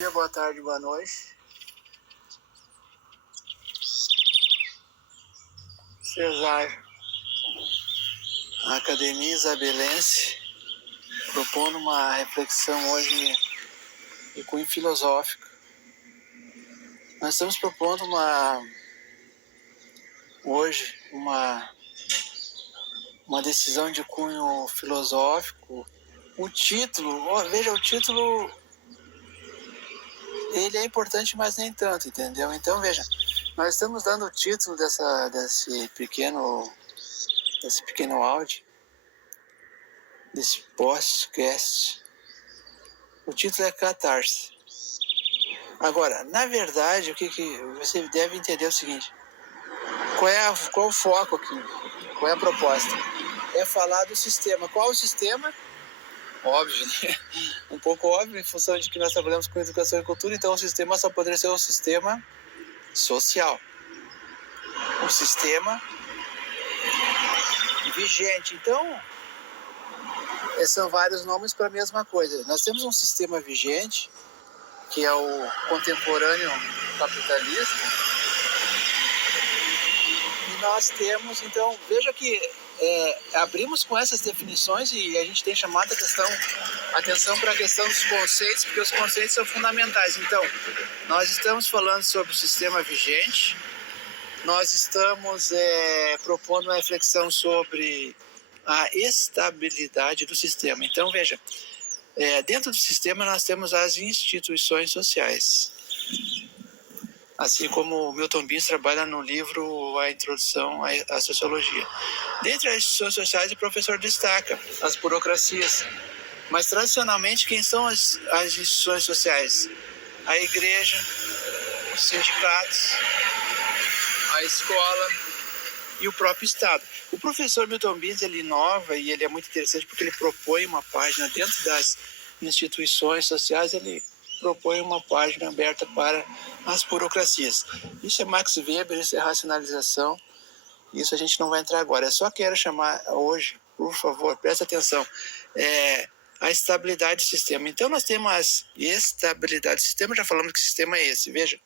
Dia, boa tarde, boa noite. Cesar, a Academia Isabelense, propondo uma reflexão hoje de cunho filosófico. Nós estamos propondo hoje uma decisão de cunho filosófico. O título, veja, o título, ele é importante, mas nem tanto, entendeu? Então, veja, nós estamos dando o título desse pequeno áudio, desse podcast. O título é Catarse. Agora, na verdade, o que você deve entender é o seguinte: qual o foco aqui? Qual é a proposta? É falar do sistema. Qual o sistema? Óbvio, né? Um pouco óbvio, em função de que nós trabalhamos com educação e cultura, então o sistema só poderia ser um sistema social. Um sistema vigente. Então, são vários nomes para a mesma coisa. Nós temos um sistema vigente, que é o contemporâneo capitalista, e nós temos, então, veja que abrimos com essas definições e a gente tem chamado a atenção para a questão dos conceitos, porque os conceitos são fundamentais. Então, nós estamos falando sobre o sistema vigente, nós estamos propondo uma reflexão sobre a estabilidade do sistema. Então, veja, dentro do sistema nós temos as instituições sociais. Assim como Milton Bins trabalha no livro A Introdução à Sociologia. Dentre as instituições sociais, o professor destaca as burocracias. Mas, tradicionalmente, quem são as instituições sociais? A igreja, os sindicatos, a escola e o próprio Estado. O professor Milton Bins, ele inova e ele é muito interessante porque ele propõe uma página dentro das instituições sociais, ele propõe uma página aberta para as burocracias. Isso é Max Weber, isso é racionalização, isso a gente não vai entrar agora. Eu só quero chamar hoje, por favor, presta atenção, a estabilidade do sistema. Então nós temos a estabilidade do sistema, já falamos que o sistema é esse, veja.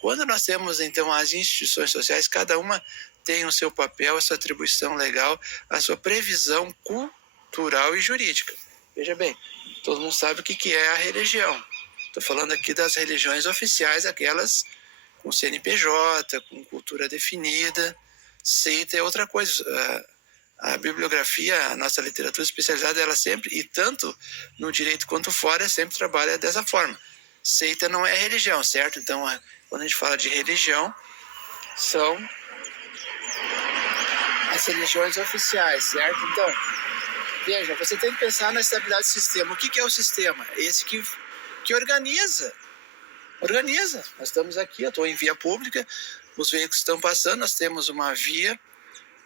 Quando nós temos então as instituições sociais, cada uma tem o seu papel, a sua atribuição legal, a sua previsão cultural e jurídica. Veja bem, todo mundo sabe o que é a religião. Estou falando aqui das religiões oficiais, aquelas com CNPJ, com cultura definida. Seita é outra coisa. A bibliografia, a nossa literatura especializada, ela sempre, e tanto no direito quanto fora, sempre trabalha dessa forma. Seita não é religião, certo? Então, quando a gente fala de religião, são as religiões oficiais, certo? Então, veja, você tem que pensar na estabilidade do sistema. O que é o sistema? Esse que organiza. Nós estamos aqui, eu estou em via pública, os veículos estão passando, nós temos uma via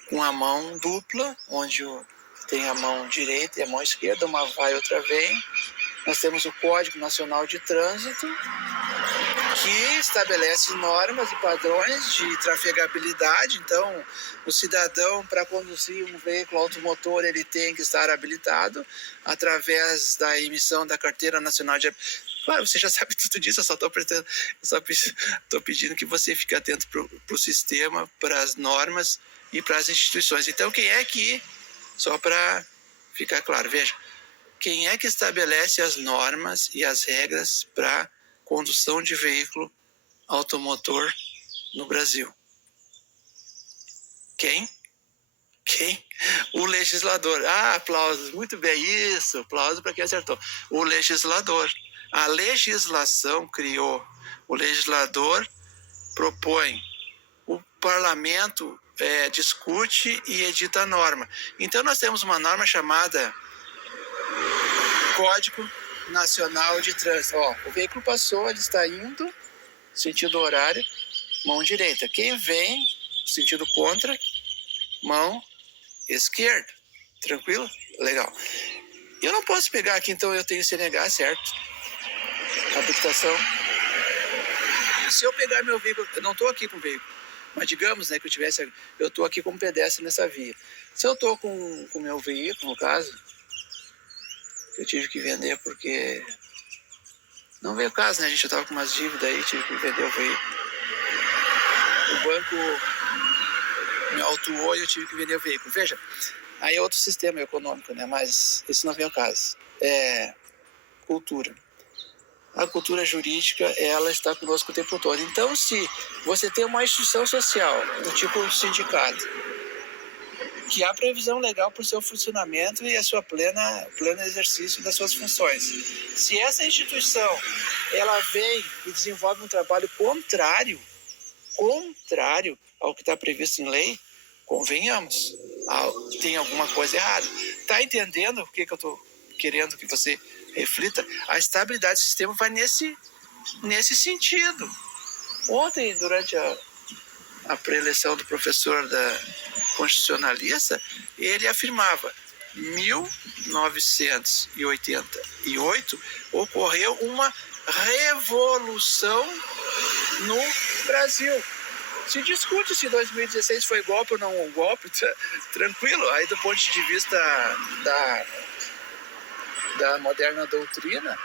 com a mão dupla, onde tem a mão direita e a mão esquerda, uma vai e outra vem. Nós temos o Código Nacional de Trânsito, que estabelece normas e padrões de trafegabilidade. Então, o cidadão, para conduzir um veículo automotor, ele tem que estar habilitado através da emissão da Carteira Nacional de... Claro, você já sabe tudo disso, eu só estou pedindo que você fique atento para o sistema, para as normas e para as instituições. Então, quem é que, só para ficar claro, veja, quem é que estabelece as normas e as regras para condução de veículo automotor no Brasil? Quem? O legislador. Aplausos, muito bem, isso, aplausos para quem acertou. O legislador. A legislação criou, o legislador propõe, o parlamento discute e edita a norma. Então nós temos uma norma chamada Código Nacional de Trânsito. O veículo passou, ele está indo, sentido horário, mão direita. Quem vem, sentido contra, mão esquerda. Tranquilo? Legal. Eu não posso pegar aqui, então eu tenho CNH, certo? Habilitação. Se eu pegar meu veículo, eu não estou aqui com o veículo, mas digamos, né, que eu estou aqui como pedestre nessa via. Se eu estou com o meu veículo, no caso, eu tive que vender porque Não veio o caso, né, gente? Eu tava com umas dívidas aí, tive que vender o veículo. O banco me autuou e eu tive que vender o veículo. Veja, aí é outro sistema econômico, né? Mas isso não vem ao caso. É cultura. A cultura jurídica, ela está conosco o tempo todo. Então, se você tem uma instituição social, do tipo sindicato, que há previsão legal para o seu funcionamento e a sua pleno exercício das suas funções. Se essa instituição ela vem e desenvolve um trabalho contrário ao que está previsto em lei, convenhamos, tem alguma coisa errada. Está entendendo o que eu estou querendo que você reflita? A estabilidade do sistema vai nesse sentido. Ontem, durante a pré-eleição do professor da constitucionalista, ele afirmava: 1988 ocorreu uma revolução no Brasil. Se discute se 2016 foi golpe ou não um golpe, tranquilo. Aí, do ponto de vista da moderna doutrina,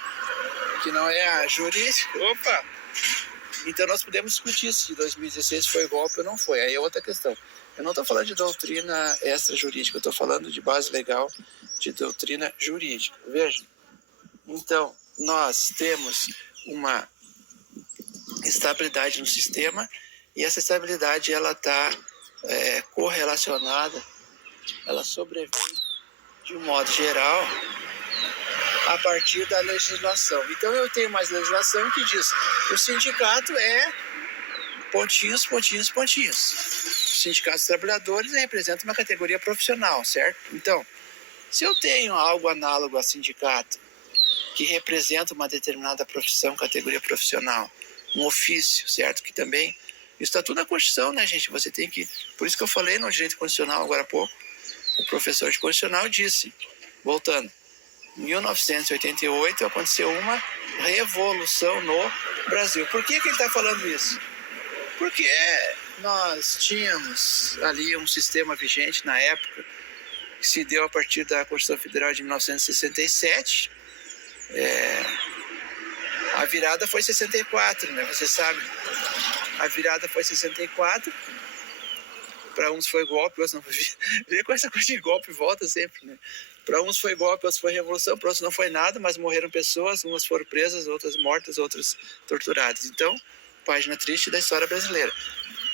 que não é a jurídica, então nós podemos discutir se 2016 foi golpe ou não foi. Aí é outra questão. Eu não estou falando de doutrina extra-jurídica, eu estou falando de base legal, de doutrina jurídica. Veja, então, nós temos uma estabilidade no sistema e essa estabilidade ela está correlacionada, ela sobrevém de um modo geral a partir da legislação. Então eu tenho mais legislação que diz: o sindicato é pontinhos. Os sindicatos dos trabalhadores representam uma categoria profissional, certo? Então, se eu tenho algo análogo a sindicato que representa uma determinada profissão, categoria profissional, um ofício, certo? Que também, isso está tudo na Constituição, né, gente? Você tem que, por isso que eu falei no direito constitucional agora há pouco, o professor de constitucional disse, voltando, em 1988 aconteceu uma revolução no Brasil. Por que ele está falando isso? Porque nós tínhamos ali um sistema vigente na época, que se deu a partir da Constituição Federal de 1967. A virada foi 64, né? Você sabe. A virada foi 64. Para uns foi golpe, outros não foi. Vê com essa coisa de golpe e volta sempre, né? Para uns foi golpe, outros foi revolução, para outros não foi nada, mas morreram pessoas, umas foram presas, outras mortas, outras torturadas. Então, página triste da história brasileira.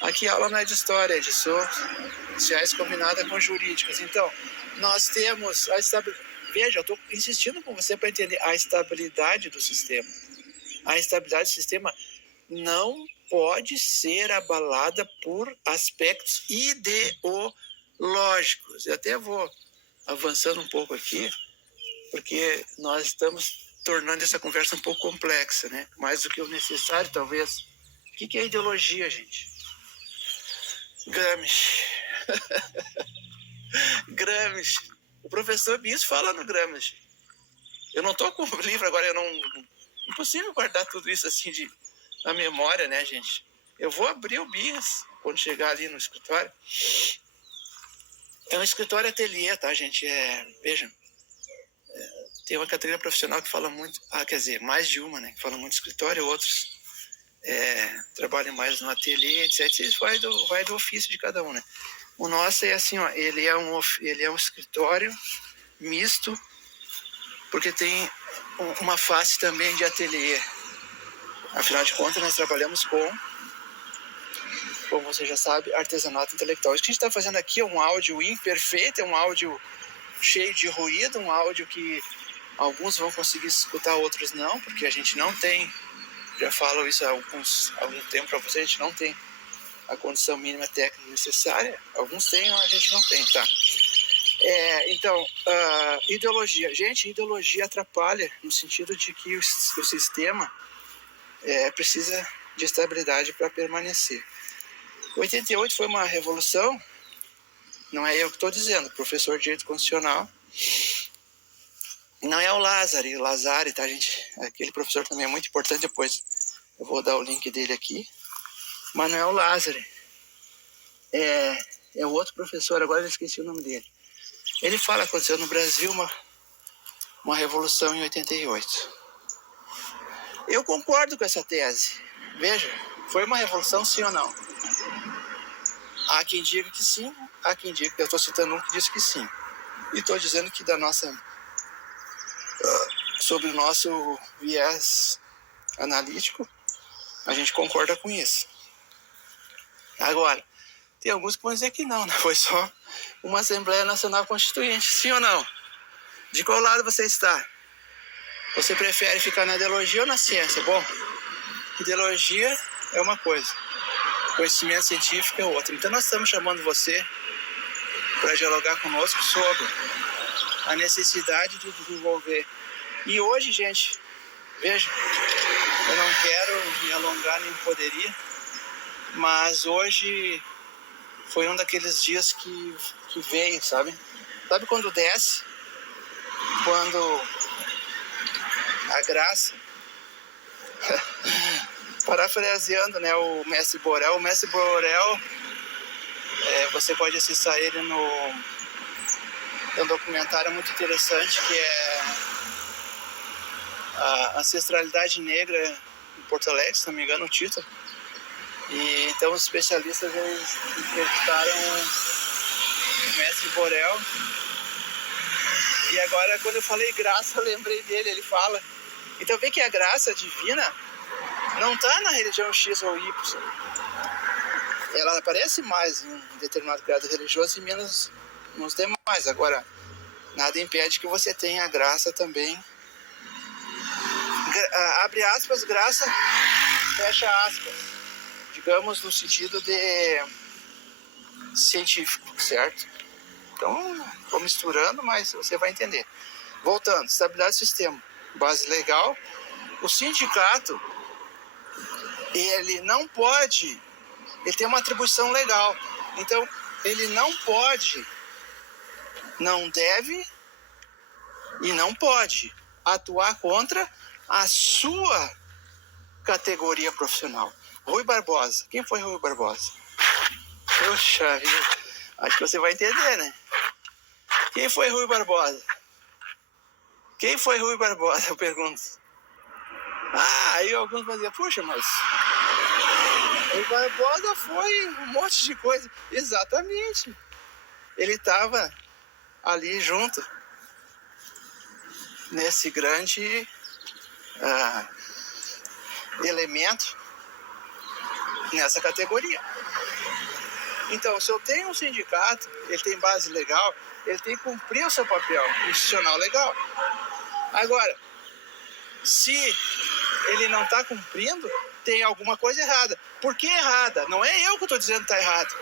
Aqui a aula não é de história, é de sociais combinada com jurídicas. Então, nós temos a estabilidade. Veja, eu estou insistindo com você para entender a estabilidade do sistema. A estabilidade do sistema não pode ser abalada por aspectos ideológicos. Eu até vou avançando um pouco aqui, porque nós estamos tornando essa conversa um pouco complexa, né? Mais do que o necessário, talvez. O que é ideologia, gente? Gramsci. Gramsci. O professor Bis fala no Gramsci. Eu não estou com o livro agora, impossível guardar tudo isso assim na memória, né, gente? Eu vou abrir o Bis quando chegar ali no escritório. É um escritório ateliê, tá, gente? Veja, tem uma categoria profissional que fala muito, quer dizer, mais de uma, né, que fala muito escritório, outros trabalham mais no ateliê, etc. Isso vai do ofício de cada um, né? O nosso é assim, ó, ele é um escritório misto, porque tem uma face também de ateliê. Afinal de contas, nós trabalhamos como você já sabe, artesanato intelectual. O que a gente está fazendo aqui é um áudio imperfeito, é um áudio cheio de ruído, um áudio que alguns vão conseguir escutar, outros não, porque a gente não tem, já falo isso há algum tempo para vocês, a gente não tem a condição mínima técnica necessária. Alguns têm, a gente não tem, tá? Então, ideologia. Gente, ideologia atrapalha no sentido de que o sistema precisa de estabilidade para permanecer. 88 foi uma revolução, não é eu que estou dizendo, professor de direito constitucional, não é o Lazari, tá, gente? Aquele professor também é muito importante, depois eu vou dar o link dele aqui, mas não é o Lazari, é o outro professor, agora eu esqueci o nome dele. Ele fala que aconteceu no Brasil uma revolução em 88. Eu concordo com essa tese. Veja, foi uma revolução, sim ou não? Há quem diga que sim, há quem diga que... Eu estou citando um que diz que sim. E estou dizendo que sobre o nosso viés analítico, a gente concorda com isso. Agora, tem alguns que vão dizer que não, né? Foi só uma Assembleia Nacional Constituinte, sim ou não? De qual lado você está? Você prefere ficar na ideologia ou na ciência? Bom, ideologia é uma coisa, conhecimento científico é outra. Então nós estamos chamando você para dialogar conosco sobre a necessidade de desenvolver. E hoje, gente, veja, eu não quero me alongar nem poderia, mas hoje foi um daqueles dias que veio, sabe? Sabe quando desce? Quando a graça, parafraseando, né, o Mestre Borel. O Mestre Borel, você pode acessar ele no um documentário muito interessante que é a Ancestralidade Negra em Porto Alegre, se não me engano o título. E então os especialistas eles entrevistaram o Mestre Borel. E agora quando eu falei graça eu lembrei dele, ele fala. Então vê que a graça divina não está na religião X ou Y. Ela aparece mais em um determinado grado religioso e menos nos demais. Agora, nada impede que você tenha a graça também. Abre aspas, graça, fecha aspas. Digamos no sentido de científico, certo? Então, estou misturando, mas você vai entender. Voltando, estabilidade do sistema, base legal. O sindicato, ele não pode, ele tem uma atribuição legal. Então, ele não pode, não deve e não pode atuar contra a sua categoria profissional. Rui Barbosa. Quem foi Rui Barbosa? Poxa vida, acho que você vai entender, né? Quem foi Rui Barbosa? Quem foi Rui Barbosa? Eu pergunto. Aí alguns vão dizer, puxa, mas Rui Barbosa foi um monte de coisa. Exatamente. Ele estava ali junto nesse grande elemento nessa categoria. Então, se eu tenho um sindicato, ele tem base legal, ele tem que cumprir o seu papel institucional legal. Agora, se ele não está cumprindo, tem alguma coisa errada. Por que errada? Não é eu que estou dizendo que está errado.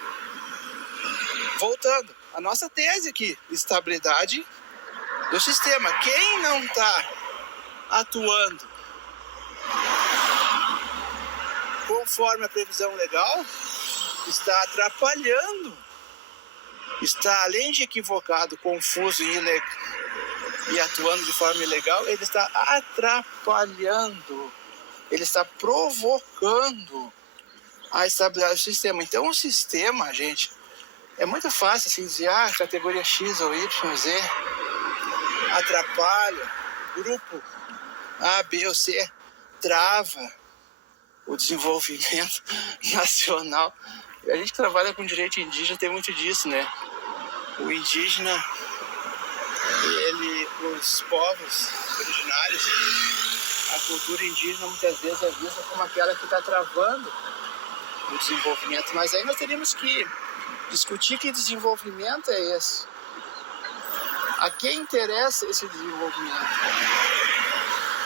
Voltando, a nossa tese aqui, estabilidade do sistema. Quem não está atuando conforme a previsão legal, está atrapalhando, está além de equivocado, confuso e atuando de forma ilegal, ele está atrapalhando, ele está provocando a estabilidade do sistema. Então o sistema, gente, é muito fácil assim dizer, categoria X ou Y, Z, atrapalha, grupo A, B ou C, trava o desenvolvimento nacional. A gente que trabalha com direito indígena tem muito disso, né? O indígena, os povos originários, a cultura indígena muitas vezes é vista como aquela que está travando o desenvolvimento. Mas aí nós teríamos que discutir que desenvolvimento é esse. A quem interessa esse desenvolvimento?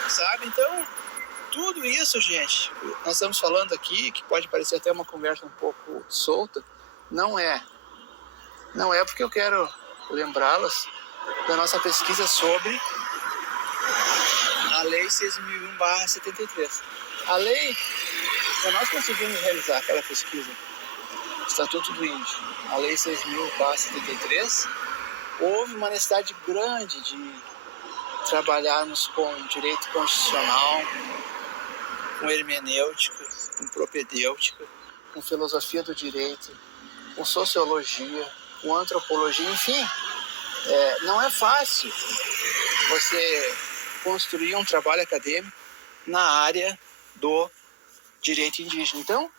Sabe? Então, tudo isso, gente, nós estamos falando aqui, que pode parecer até uma conversa um pouco solta, não é. Não é porque eu quero lembrá-las da nossa pesquisa sobre a Lei 6.001/73. A lei, para nós conseguirmos realizar aquela pesquisa, Estatuto do Índio, a Lei 6.000/73, houve uma necessidade grande de trabalharmos com direito constitucional, com hermenêutica, com propedêutica, com filosofia do direito, com sociologia, com antropologia, enfim. Não é fácil você construir um trabalho acadêmico na área do direito indígena. Então,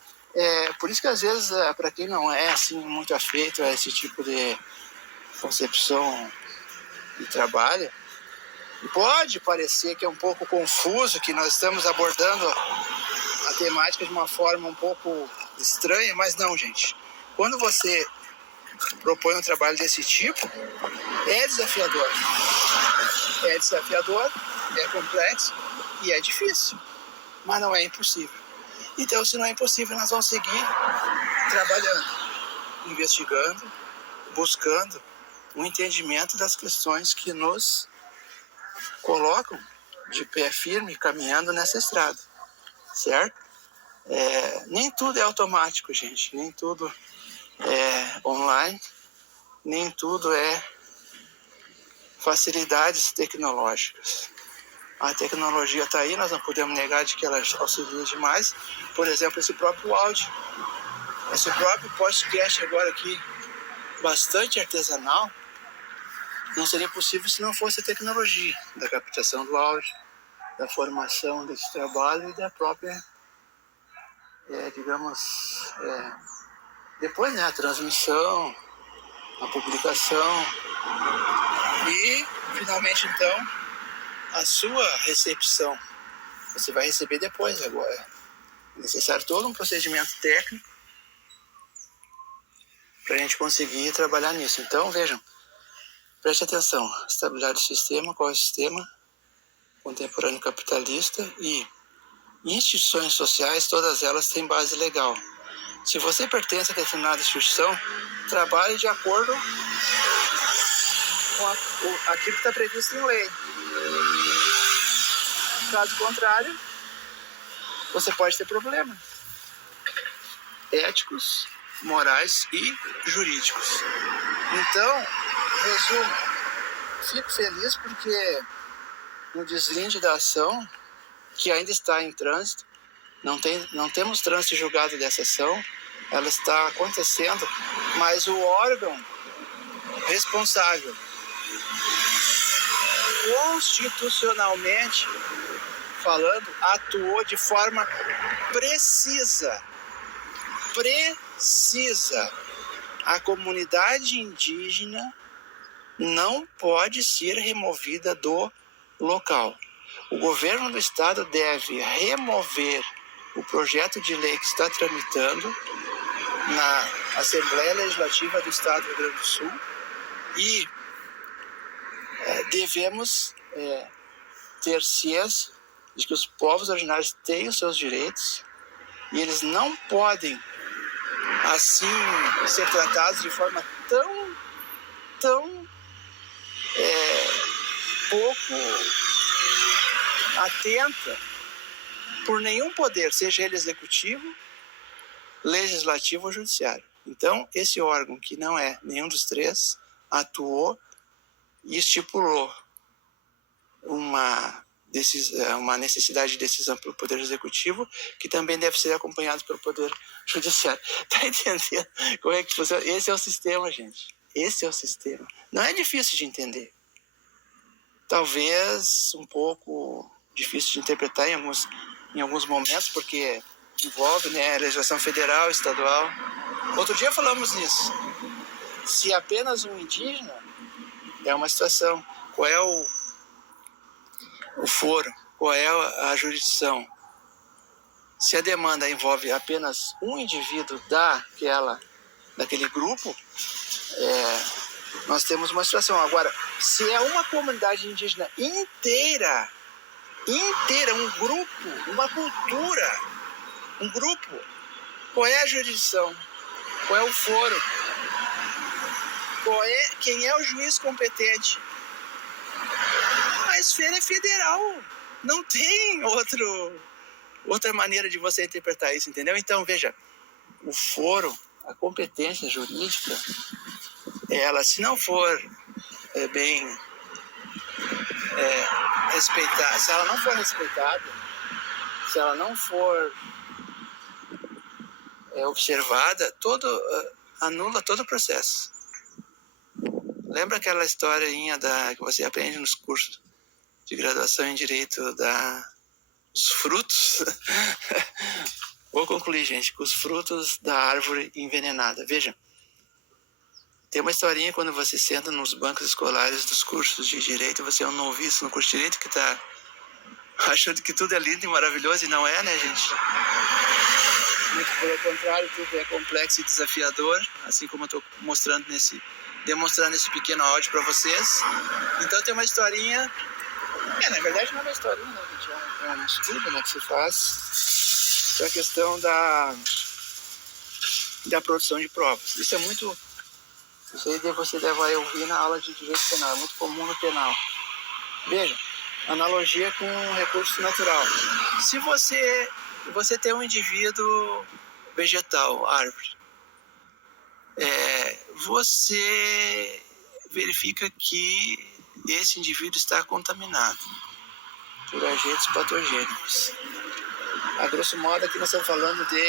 por isso que às vezes, para quem não é assim muito afeito a esse tipo de concepção de trabalho, pode parecer que é um pouco confuso, que nós estamos abordando a temática de uma forma um pouco estranha, mas não, gente. Quando você propõe um trabalho desse tipo, é desafiador. É desafiador, é complexo e é difícil, mas não é impossível. Então, se não é impossível, nós vamos seguir trabalhando, investigando, buscando um entendimento das questões que nos colocam de pé firme, caminhando nessa estrada, certo? Nem tudo é automático, gente, nem tudo é online, nem tudo é facilidades tecnológicas. A tecnologia está aí, nós não podemos negar de que ela auxilia demais. Por exemplo, esse próprio áudio, esse próprio podcast agora aqui, bastante artesanal, não seria possível se não fosse a tecnologia da captação do áudio, da formação desse trabalho e da própria, depois, né, a transmissão, a publicação e, finalmente, então, a sua recepção. Você vai receber depois agora. É necessário todo um procedimento técnico para a gente conseguir trabalhar nisso. Então, vejam, preste atenção. Estabilidade do sistema, qual é o sistema contemporâneo capitalista e instituições sociais, todas elas têm base legal. Se você pertence a determinada instituição, trabalhe de acordo com aquilo que está previsto em lei. Caso contrário, você pode ter problemas éticos, morais e jurídicos. Então, resumo, fico feliz porque no deslinde da ação, que ainda está em trânsito, não temos trânsito julgado dessa ação, ela está acontecendo, mas o órgão responsável constitucionalmente falando, atuou de forma precisa. A comunidade indígena não pode ser removida do local. O governo do estado deve remover o projeto de lei que está tramitando na Assembleia Legislativa do Estado do Rio Grande do Sul e devemos ter ciência de que os povos originários têm os seus direitos e eles não podem assim ser tratados de forma tão pouco atenta por nenhum poder, seja ele executivo, legislativo ou judiciário. Então, esse órgão, que não é nenhum dos três, atuou e estipulou uma necessidade de decisão pelo Poder Executivo, que também deve ser acompanhado pelo Poder Judiciário. Tá entendendo como é que funciona? Esse é o sistema, gente. Esse é o sistema. Não é difícil de entender. Talvez um pouco difícil de interpretar em alguns momentos, porque envolve, né, legislação federal, estadual. Outro dia falamos nisso. Se apenas um indígena, é uma situação. Qual é o foro? Qual é a jurisdição? Se a demanda envolve apenas um indivíduo daquele grupo, nós temos uma situação. Agora, se é uma comunidade indígena inteira, um grupo, uma cultura, um grupo, qual é a jurisdição? Qual é o foro? Quem é o juiz competente? A esfera é federal. Não tem outra maneira de você interpretar isso, entendeu? Então, veja, o foro, a competência jurídica, ela, se não for bem respeitada, se ela não for respeitada, se ela não for observada, anula todo o processo. Lembra aquela historinha que você aprende nos cursos de graduação em Direito os frutos. Vou concluir, gente, com os frutos da árvore envenenada. Veja, tem uma historinha quando você senta nos bancos escolares dos cursos de Direito, você é um noviço no curso de Direito que está achando que tudo é lindo e maravilhoso, e não é, né, gente? Muito pelo contrário, tudo é complexo e desafiador, assim como eu estou demonstrando esse pequeno áudio para vocês. Então tem uma historinha, na verdade não é uma historinha, né, gente? É um estudo, né, que se faz da questão da produção de provas. Isso aí você deve ouvir na aula de direito penal, é muito comum no penal. Veja, analogia com recurso natural. Se você tem um indivíduo vegetal, árvore, você verifica que esse indivíduo está contaminado por agentes patogênicos. A grosso modo, aqui nós estamos falando de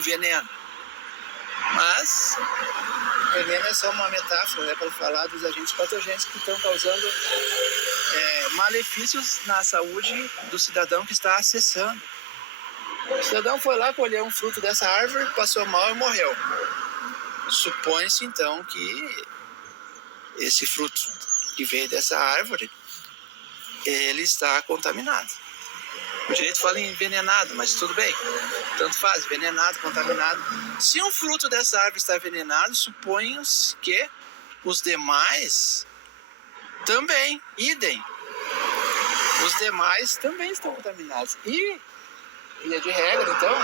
veneno. Mas veneno é só uma metáfora, né, para falar dos agentes patogênicos que estão causando malefícios na saúde do cidadão que está acessando. O cidadão foi lá colher um fruto dessa árvore, passou mal e morreu. Supõe-se então que esse fruto que veio dessa árvore, ele está contaminado. O direito fala em envenenado, mas tudo bem, tanto faz, envenenado, contaminado. Se um fruto dessa árvore está envenenado, supõe-se que os demais também, idem. Os demais também estão contaminados. E via de regra, então,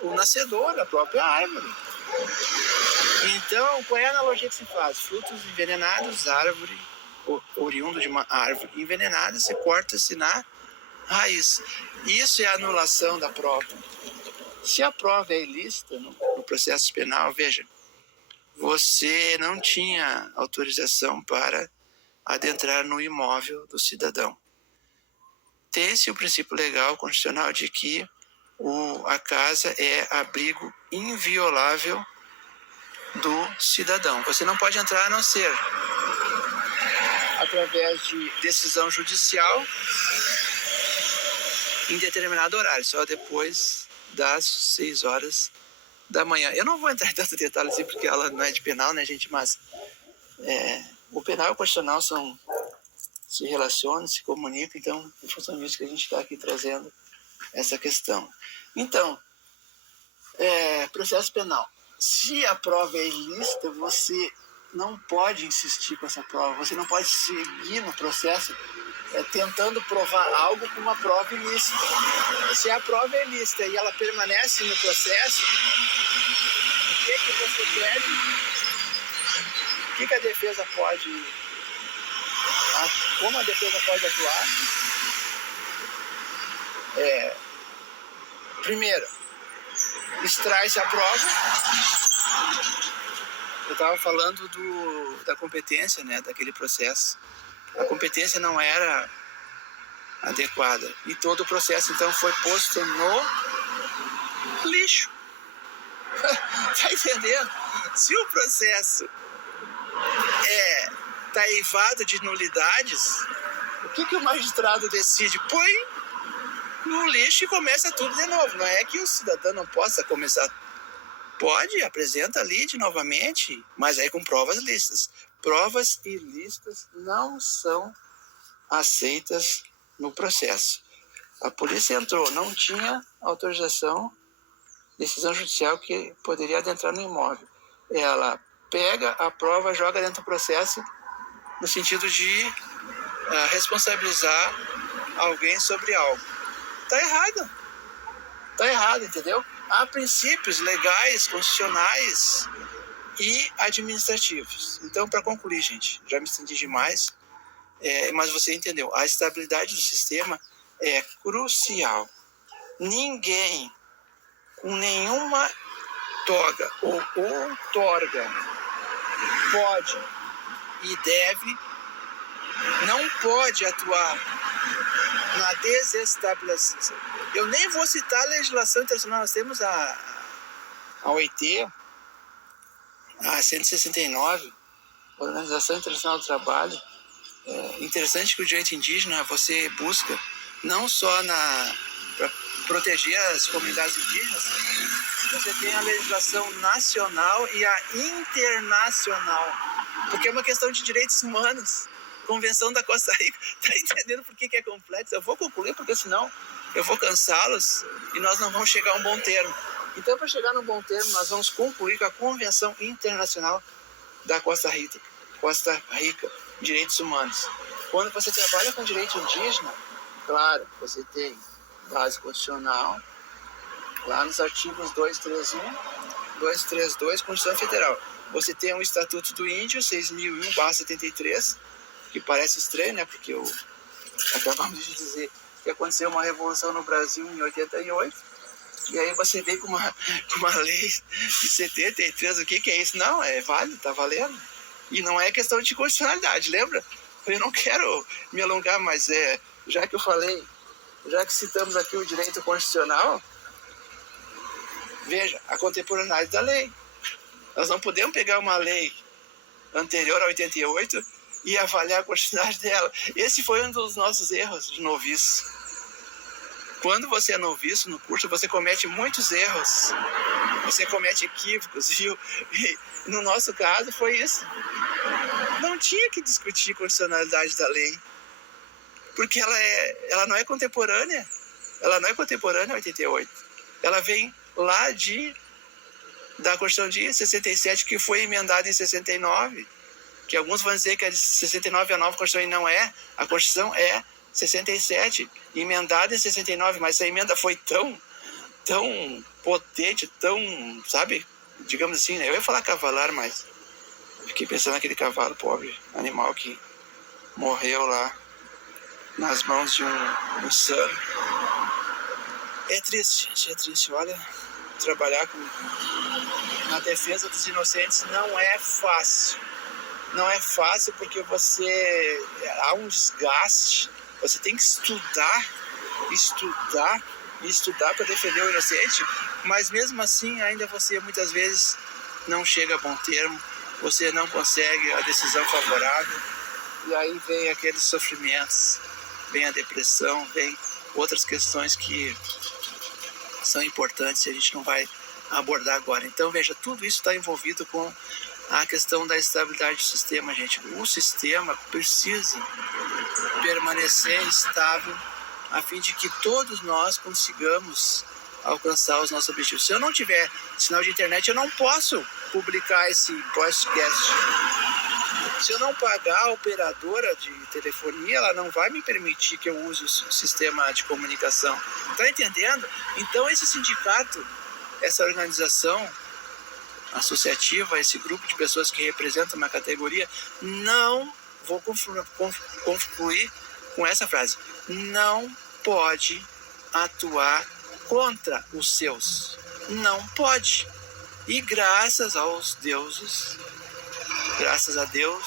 o nascedor, a própria árvore. Então, qual é a analogia que se faz? Frutos envenenados, árvore, oriundo de uma árvore envenenada, se corta-se na raiz. Isso é a anulação da prova. Se a prova é ilícita no processo penal, veja, você não tinha autorização para adentrar no imóvel do cidadão. Tem-se o princípio legal constitucional de que a casa é abrigo inviolável do cidadão. Você não pode entrar a não ser através de decisão judicial em determinado horário, só depois das 6 horas da manhã. Eu não vou entrar em tanto detalhe assim, porque ela não é de penal, né, gente? Mas o penal e o constitucional se relacionam, se comunicam, então, em função disso que a gente está aqui trazendo essa questão. Então, processo penal. Se a prova é ilícita, você não pode insistir com essa prova, você não pode seguir no processo tentando provar algo com uma prova ilícita. Se a prova é ilícita e ela permanece no processo, o que você pede? O que a defesa pode... Como a defesa pode atuar? Primeiro, extrai-se a prova. Eu estava falando da competência, né, daquele processo. A competência não era adequada. E todo o processo, então, foi posto no lixo. Tá entendendo? Se o processo tá eivado de nulidades, o que o magistrado decide? Põe no lixo e começa tudo de novo. Não é que o cidadão não possa começar. Pode, apresenta ali novamente, mas aí com provas lícitas. Provas ilícitas não são aceitas no processo. A polícia entrou, não tinha autorização, decisão judicial que poderia adentrar no imóvel. Ela pega a prova, joga dentro do processo, no sentido de responsabilizar alguém sobre algo. Tá errado, entendeu? Há princípios legais, constitucionais e administrativos. Então, para concluir, gente, já me estendi demais, mas você entendeu. A estabilidade do sistema é crucial. Ninguém com nenhuma toga ou outorga pode e deve, não pode atuar na desestabilização. Eu nem vou citar a legislação internacional. Nós temos a OIT, a 169, Organização Internacional do Trabalho, Interessante que o direito indígena você busca não só para proteger as comunidades indígenas, você tem a legislação nacional e a internacional, porque é uma questão de direitos humanos. Convenção da Costa Rica, tá entendendo por que é complexo? Eu vou concluir, porque senão eu vou cansá-los e nós não vamos chegar a um bom termo. Então, para chegar num bom termo, nós vamos concluir com a Convenção Internacional da Costa Rica, Direitos Humanos. Quando você trabalha com direito indígena, claro, você tem base constitucional, lá nos artigos 231, 232, Constituição Federal. Você tem o Estatuto do Índio, 6001/73, que parece estranho, né? Porque acabamos de dizer que aconteceu uma revolução no Brasil em 88, e aí você vem com uma lei de 73, o que é isso? Não, é válido, tá valendo. E não é questão de constitucionalidade, lembra? Eu não quero me alongar, mas já que eu falei, já que citamos aqui o direito constitucional, veja, a contemporaneidade da lei. Nós não podemos pegar uma lei anterior a 88 e avaliar a constitucionalidade dela. Esse foi um dos nossos erros de noviço. Quando você é noviço no curso, você comete muitos erros. Você comete equívocos, viu? E no nosso caso foi isso. Não tinha que discutir a constitucionalidade da lei, porque ela não é contemporânea. Ela não é contemporânea a 88. Ela vem lá da Constituição de 67, que foi emendada em 69. Que alguns vão dizer que a de 69 é a nova Constituição, e não é. A Constituição é 67, emendada em 69, mas essa emenda foi tão potente, tão, sabe, digamos assim, né? Eu ia falar cavalar, mas fiquei pensando naquele cavalo pobre, animal que morreu lá nas mãos de um insano. É triste, gente, é triste. Olha, trabalhar na defesa dos inocentes não é fácil. Não é fácil porque há um desgaste, você tem que estudar para defender o inocente, mas mesmo assim ainda você muitas vezes não chega a bom termo, você não consegue a decisão favorável, e aí vem aqueles sofrimentos, vem a depressão, vem outras questões que são importantes e a gente não vai abordar agora. Então veja, tudo isso está envolvido com a questão da estabilidade do sistema, gente. O sistema precisa permanecer estável a fim de que todos nós consigamos alcançar os nossos objetivos. Se eu não tiver sinal de internet, eu não posso publicar esse podcast. Se eu não pagar a operadora de telefonia, ela não vai me permitir que eu use o sistema de comunicação. Está entendendo? Então esse sindicato, essa organização associativa, esse grupo de pessoas que representam uma categoria, não vou concluir com essa frase, não pode atuar contra os seus. Não pode. E graças aos deuses, graças a Deus,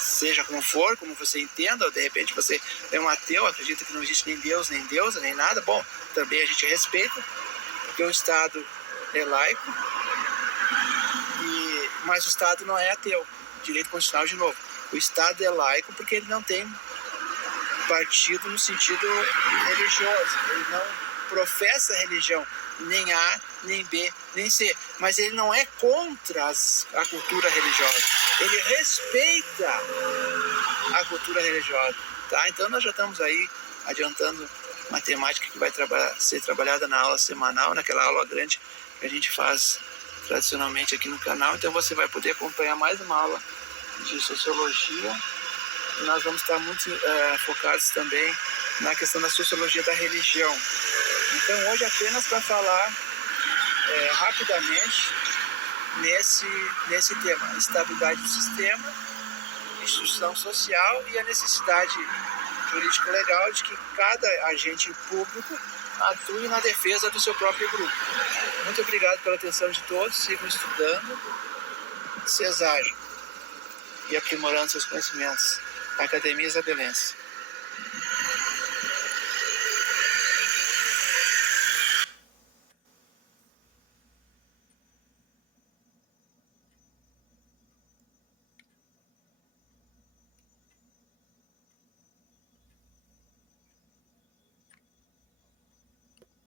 seja como for, como você entenda, ou de repente você é um ateu, acredita que não existe nem Deus, nem deusa, nem nada, bom, também a gente respeita, porque o Estado é laico, mas o Estado não é ateu. Direito constitucional, de novo. O Estado é laico porque ele não tem partido no sentido religioso. Ele não professa religião, nem A, nem B, nem C. Mas ele não é contra a cultura religiosa. Ele respeita a cultura religiosa. Tá? Então nós já estamos aí adiantando uma temática que vai ser trabalhada na aula semanal, naquela aula grande que a gente faz tradicionalmente aqui no canal. Então você vai poder acompanhar mais uma aula de sociologia, e nós vamos estar muito focados também na questão da sociologia da religião. Então hoje apenas para falar rapidamente nesse tema, estabilidade do sistema, instituição social e a necessidade jurídico-legal de que cada agente público atue na defesa do seu próprio grupo. Muito obrigado pela atenção de todos, sigam estudando, se exajam e aprimorando seus conhecimentos. Academia Isabelense.